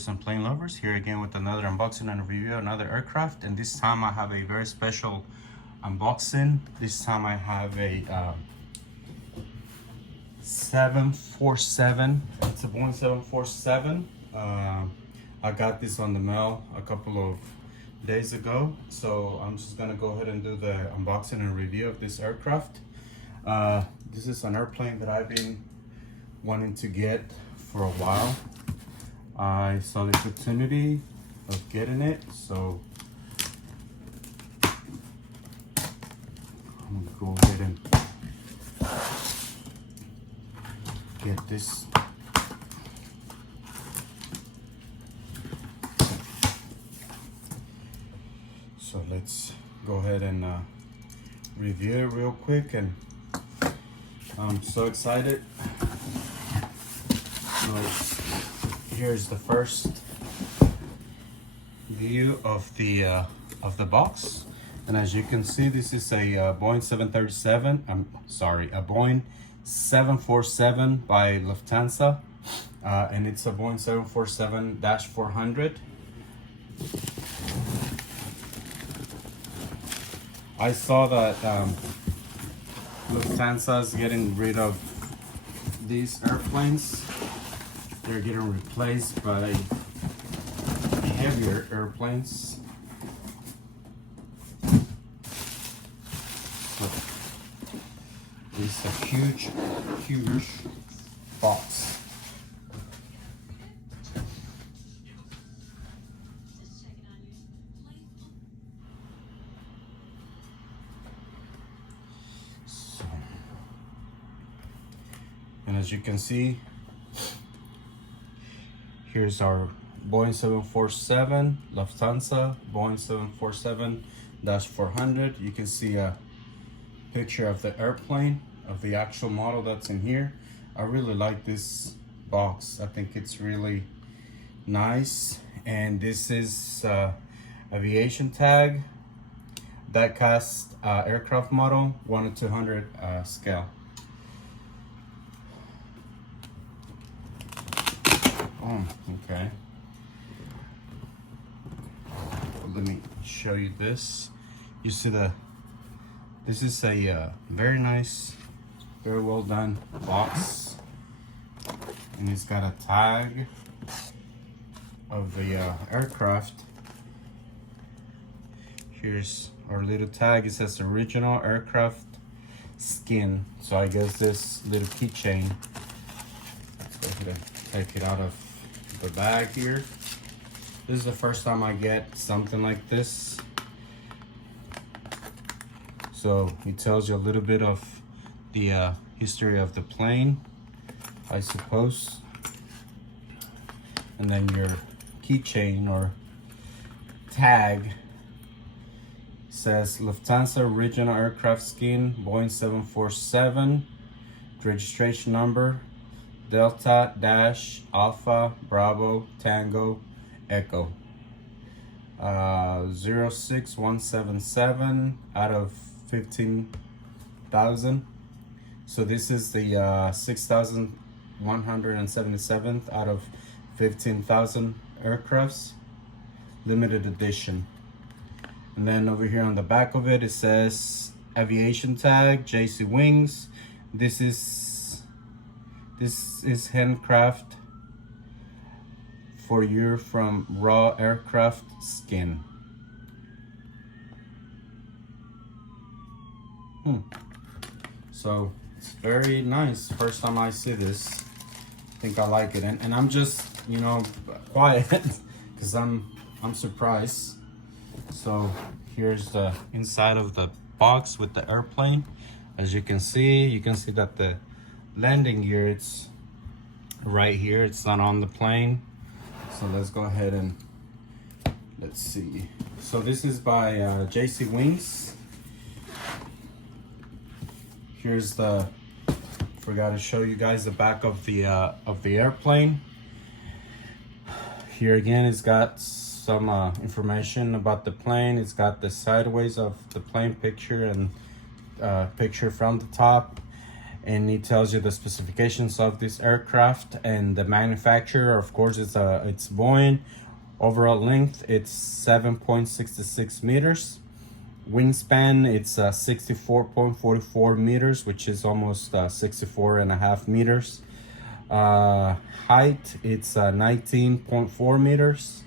viewers and plane lovers, here again with another unboxing and review, another aircraft, and this time I have a very special unboxing. This time I have a 747. It's a Boeing 747. I got this on the mail a couple of days ago, so I'm just gonna go ahead and do the unboxing and review of this aircraft. This is an airplane that I've been wanting to get for a while. I saw the opportunity of getting it, so I'm gonna go ahead and get this. So let's go ahead and review it real quick, and I'm so excited. So here's the first view of the box, and as you can see, this is a Boeing 737. A Boeing 747 by Lufthansa, and it's a Boeing 747-400. I saw that Lufthansa is getting rid of these airplanes. They're getting replaced by heavier airplanes. So it's a huge box. And as you can see, here's our Boeing 747 Lufthansa Boeing 747-400. You can see a picture of the airplane, of the actual model that's in here. I really like this box. I think it's really nice. And this is AviationTag die-cast aircraft model 1/200 scale. Oh, okay. Let me show you this. You see this is a very nice, very well done box, and it's got a tag of the aircraft. Here's our little tag. It says original aircraft skin. So I guess this little keychain, let's go ahead and take it out of the bag here. This is the first time I get something like this. So it tells you a little bit of the history of the plane, I suppose. And then your keychain or tag says Lufthansa original aircraft skin, Boeing 747, registration number Delta Dash Alpha Bravo Tango Echo 06177 out of 15,000. So this is the 6,177th out of 15,000 aircrafts, limited edition. And then over here on the back of it, it says AviationTag JC Wings. This is handcraft for you from raw aircraft skin. So it's very nice. First time I see this, I think I like it, and I'm just, you know, quiet because I'm surprised. So here's the inside of the box with the airplane. As you can see that the landing gear, it's right here, it's not on the plane. So let's go ahead and let's see. So this is by JC Wings. Here's forgot to show you guys the back of the airplane. Here again, it's got some information about the plane. It's got the sideways of the plane picture and picture from the top. and it tells you the specifications of this aircraft and the manufacturer. Of course, it's Boeing. Overall length, it's 7.66 meters. Wingspan, it's 64.44 meters, which is almost 64.5 meters. Height, it's 19.4 meters.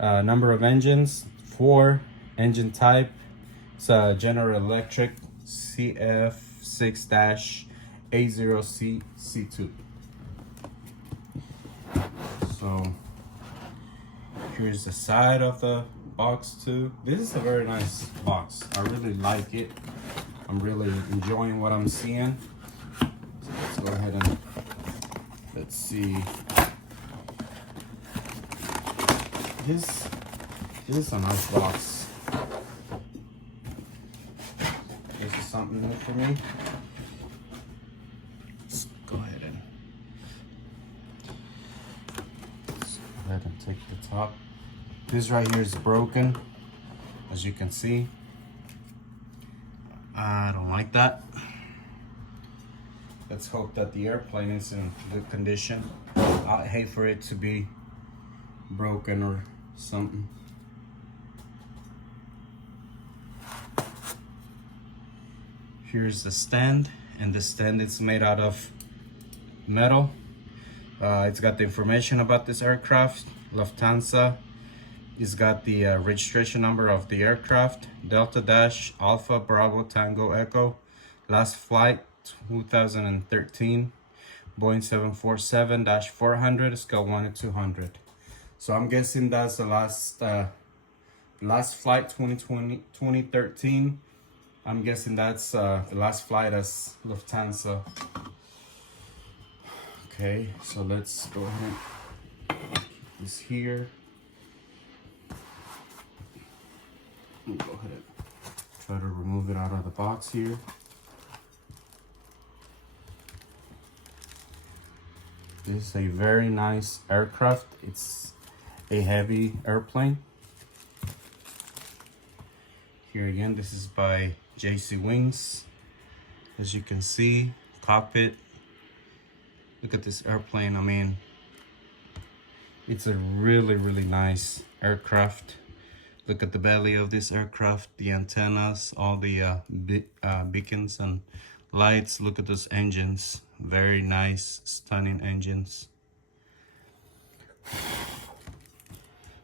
Number of engines, 4. Engine type, it's a General Electric CF6-80C2. So here's the side of the box too. This is a very nice box. I really like it. I'm really enjoying what I'm seeing. So let's go ahead and let's see. This is a nice box. This is something new for me. Let's go ahead and take the top. This right here is broken, as you can see. I don't like that. Let's hope that the airplane is in good condition. I'd hate for it to be broken or something. Here's the stand, and the stand is made out of metal. It's got the information about this aircraft, Lufthansa. It's got the registration number of the aircraft, Delta Dash Alpha Bravo Tango Echo, last flight 2013, Boeing 747-400, scale 1 to 200. So I'm guessing that's the last flight, 2013. I'm guessing that's the last flight as Lufthansa. Okay, so let's go ahead and keep this here. Go ahead and try to remove it out of the box here. This is a very nice aircraft. It's a heavy airplane. Here again, this is by JC Wings. As you can see, cockpit. Look at this airplane. I mean, it's a really, really nice aircraft. Look at the belly of this aircraft, the antennas, all the beacons and lights. Look at those engines. Very nice, stunning engines.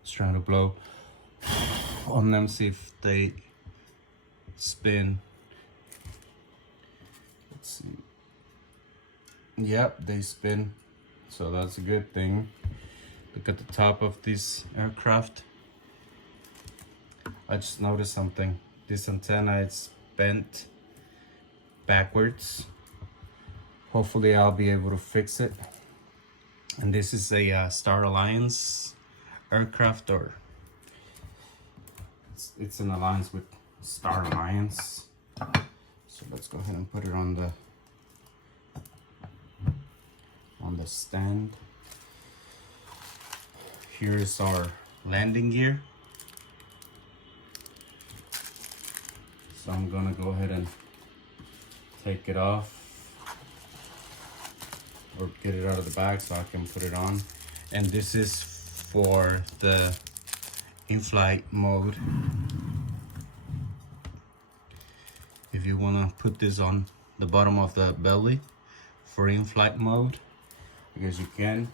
Just trying to blow on them, see if they spin. Let's see. Yep, they spin. So that's a good thing. Look at the top of this aircraft. I just noticed something. This antenna is bent backwards. Hopefully I'll be able to fix it. And this is a Star Alliance aircraft, or it's in alliance with Star Alliance. So let's go ahead and put it on the stand. Here is our landing gear. So I'm gonna go ahead and take it off, or get it out of the bag so I can put it on. And this is for the in-flight mode. If you wanna put this on the bottom of the belly for in-flight mode, I guess you can.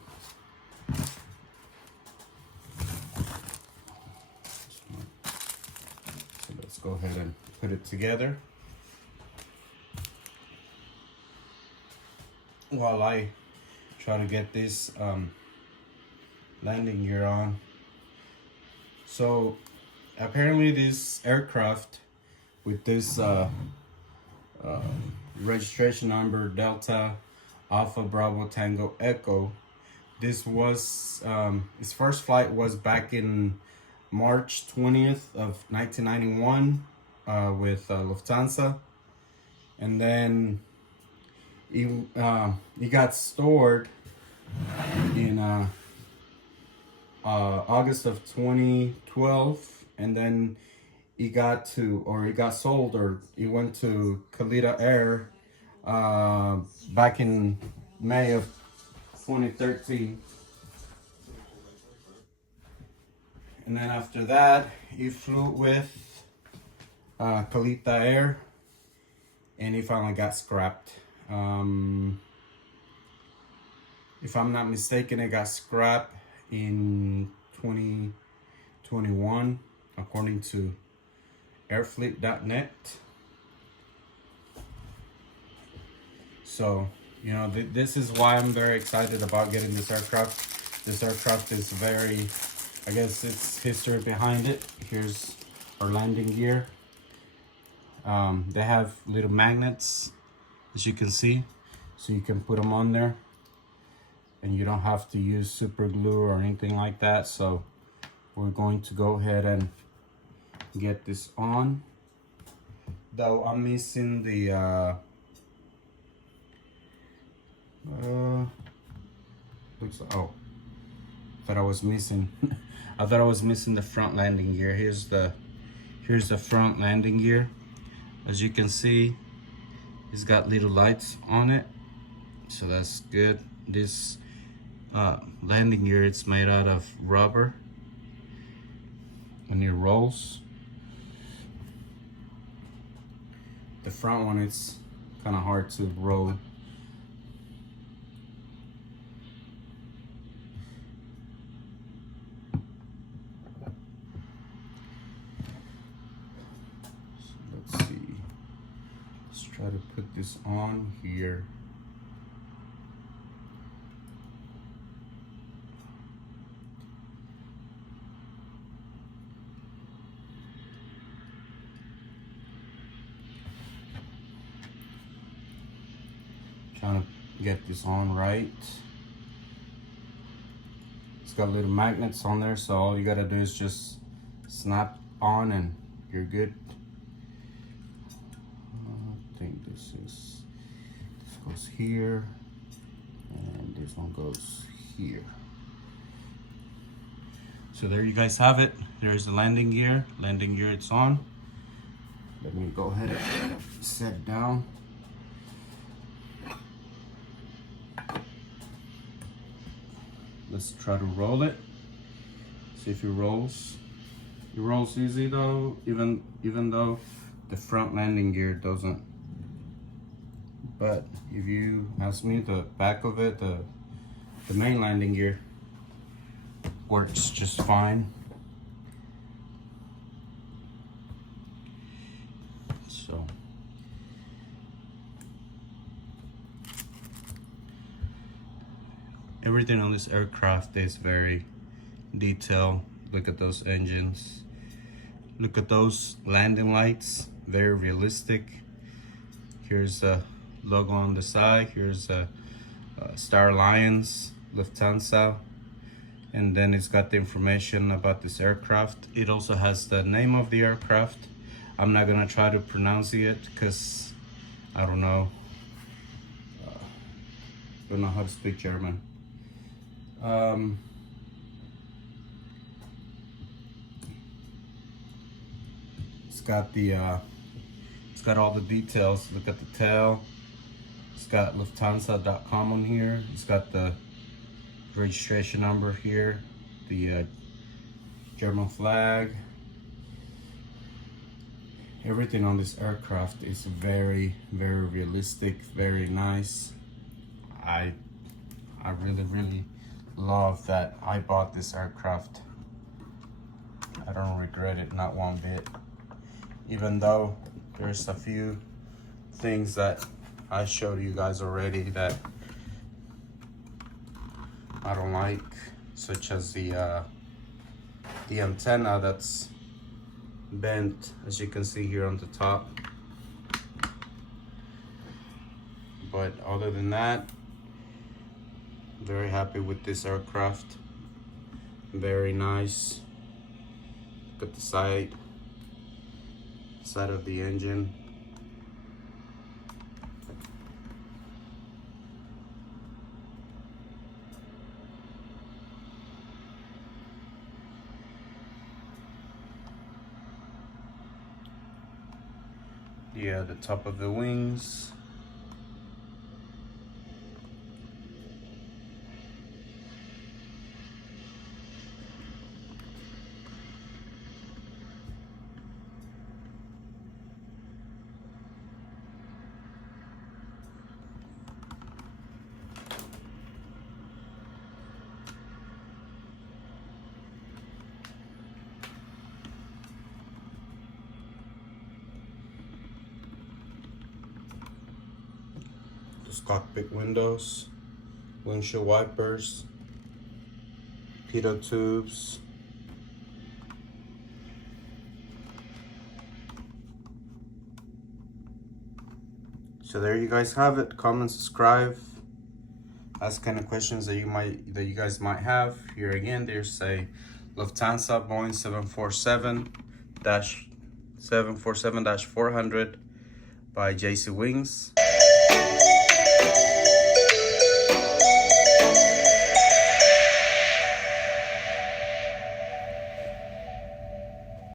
So let's go ahead and put it together while I try to get this landing gear on. So apparently this aircraft with this registration number Delta Alpha Bravo Tango Echo, this was its first flight was back in March 20th of 1991 with Lufthansa, and then it got stored in August of 2012, and then it got sold, or it went to Kalita Air back in May of 2013. And then after that, he flew with Kalita Air, and he finally got scrapped. If I'm not mistaken, it got scrapped in 2021, according to airfleet.net. So, you know, this is why I'm very excited about getting this aircraft. This aircraft is very, I guess it's history behind it. Here's our landing gear. They have little magnets, as you can see, so you can put them on there, and you don't have to use super glue or anything like that. So we're going to go ahead and get this on. Though I'm missing the looks like, oh, thought I was missing I thought I was missing the front landing gear. Here's the front landing gear. As you can see, it's got little lights on it, so that's good. This landing gear, it's made out of rubber and it rolls. The front one, it's kind of hard to roll. Try to put this on here. Trying to get this on right. It's got little magnets on there, so all you gotta do is just snap on and you're good. I think this goes here, and this one goes here. So there you guys have it. There's the landing gear. Landing gear, it's on. Let me go ahead and set down. Let's try to roll it. See if it rolls. It rolls easy though, even though the front landing gear doesn't. But if you ask me, the back of it, the main landing gear works just fine. So everything on this aircraft is very detailed. Look at those engines. Look at those landing lights, very realistic. Here's a logo on the side. Here's a Star Alliance, Lufthansa, and then it's got the information about this aircraft. It also has the name of the aircraft. I'm not gonna try to pronounce it because I don't know. Don't know how to speak German. It's got all the details. Look at the tail. It's got Lufthansa.com on here. It's got the registration number here, the German flag. Everything on this aircraft is very, very realistic, very nice. I really love that I bought this aircraft. I don't regret it, not one bit. Even though there's a few things that I showed you guys already that I don't like, such as the antenna that's bent, as you can see here on the top. But other than that, very happy with this aircraft. Very nice. Look at the side of the engine. Yeah, the top of the wings. Those cockpit windows, windshield wipers, pitot tubes. So there you guys have it. Comment, subscribe, ask kind of questions that you guys might have. Here again, there's a Lufthansa Boeing 747-400 by JC Wings.